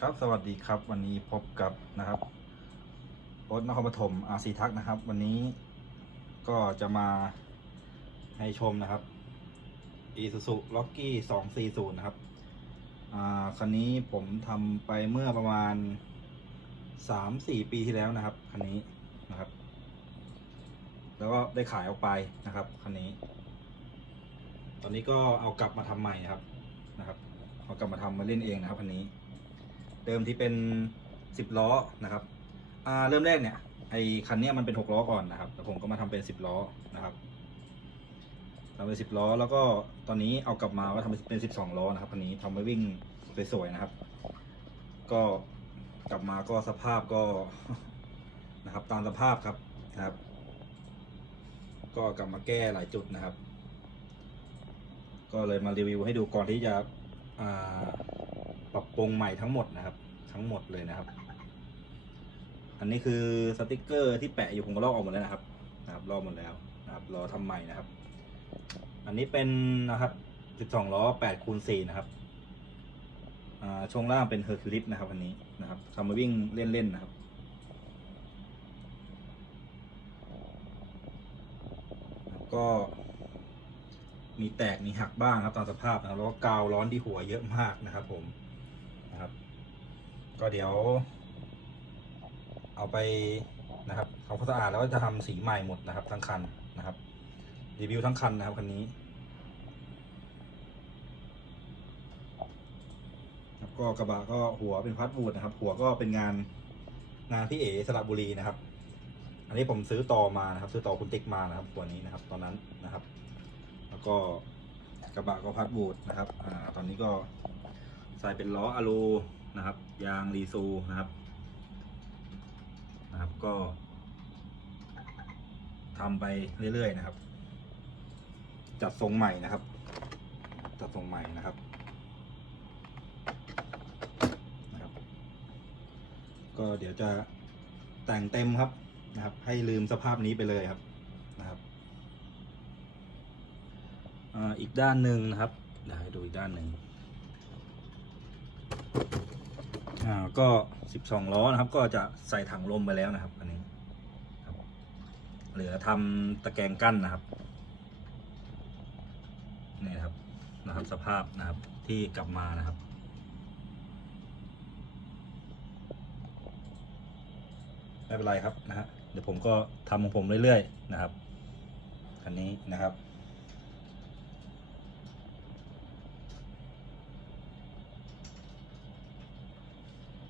ครับสวัสดีครับ วันนี้พบกับนะครับรถนครปฐมอาซีทักนะครับ วันนี้ก็จะมาให้ชมนะครับ Isuzu Rocky 240 นะครับอ่าคันนี้ผมทำไปเมื่อประมาณ 3-4 ปีที่แล้วนะครับคันนี้นะครับ แล้วก็ได้ขายออกไปนะครับคันนี้ ตอนนี้ก็เอากลับมาทำใหม่นะครับนะครับเอากลับมาทำมาเล่นเองนะครับคันนี้ เดิมที่เป็นสิบล้อนะครับอ่าเริ่มแรกเนี่ยไอคันเนี้ยมันเป็นหกล้อก่อนนะครับแล้วผมก็มาทำเป็นสิบล้อนะครับทำเป็นสิบล้อ แล้วก็ตอนนี้เอากลับมาว่าทำเป็นสิบสองล้อนะครับคันนี้ทำไว้วิ่งสวยๆนะครับ ก็กลับมาก็สภาพก็นะครับ ตามสภาพครับนะครับ ก็กลับมาแก้หลายจุดนะครับ ก็เลยมารีวิวให้ดูก่อนที่จะ ปรับปรุงใหม่ทั้งหมดนะครับ ทั้งหมดเลยนะครับ อันนี้คือสติกเกอร์ที่แปะอยู่ผมก็ลอกออกหมดแล้วนะครับนะครับลอกหมดแล้วนะครับรอทำใหม่นะครับ อันนี้เป็นนะครับ12ล้อ8คูณ4นะครับอ่าช่วงล่างเป็นเฮอร์คิวลิสนะครับอันนี้นะครับทำมาวิ่งเล่นๆนะครับก็ มีแตกมีหักบ้างครับตามสภาพนะครับแล้วก็กาวร้อนที่หัวเยอะมากนะครับ ผมนะครับ ก็เดี๋ยว เอาไปนะครับทำความสะอาดแล้วก็จะทำสีใหม่หมดนะครับ ทั้งคันนะครับรีวิวทั้งคันนะครับคันนี้ก็กระบะก็หัวเป็นพัดวูดนะครับ หัวก็เป็นงานงานพี่เอสระบุรีนะครับ อันนี้ผมซื้อต่อมานะครับ ซื้อต่อคุณติ๊กมานะครับ ตัวนี้นะครับ ตอนนั้นนะครับ ก็กระบะก็พัดบูดนะครับอ่าตอนนี้ก็ใส่เป็นล้ออะลูนะครับ ยางรีซูนะครับนะครับก็ทำไปเรื่อยๆนะครับ จัดทรงใหม่นะครับ จัดทรงใหม่นะครับนะครับ ก็เดี๋ยวจะแต่งเต็มครับนะครับ ให้ลืมสภาพนี้ไปเลยครับนะครับ อีกด้านหนึ่งนะครับเดี๋ยวให้ดูอีกด้านหนึ่งอ่าก็สิบสองล้อนะครับ ก็จะใส่ถังลมไปแล้วนะครับอันนี้เหลือทำตะแกรงกั้นนะครับนี่ครับนะครับสภาพนะครับที่กลับมานะครับ ไม่เป็นไรครับนะฮะเดี๋ยวผมก็ทำของผมเรื่อยๆนะครับ อันนี้นะครับ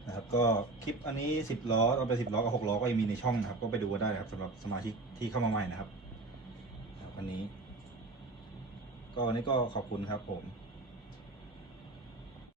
นะครับ ก็คลิปอันนี้สิบล้อเอาไปสิบล้อกับหกล้อก็ยังมีในช่องนะครับ ก็ไปดูกันได้นะครับสำหรับสมาชิกที่เข้ามาใหม่นะครับนะครับวันนี้ ก็วันนี้ก็ขอบคุณครับผม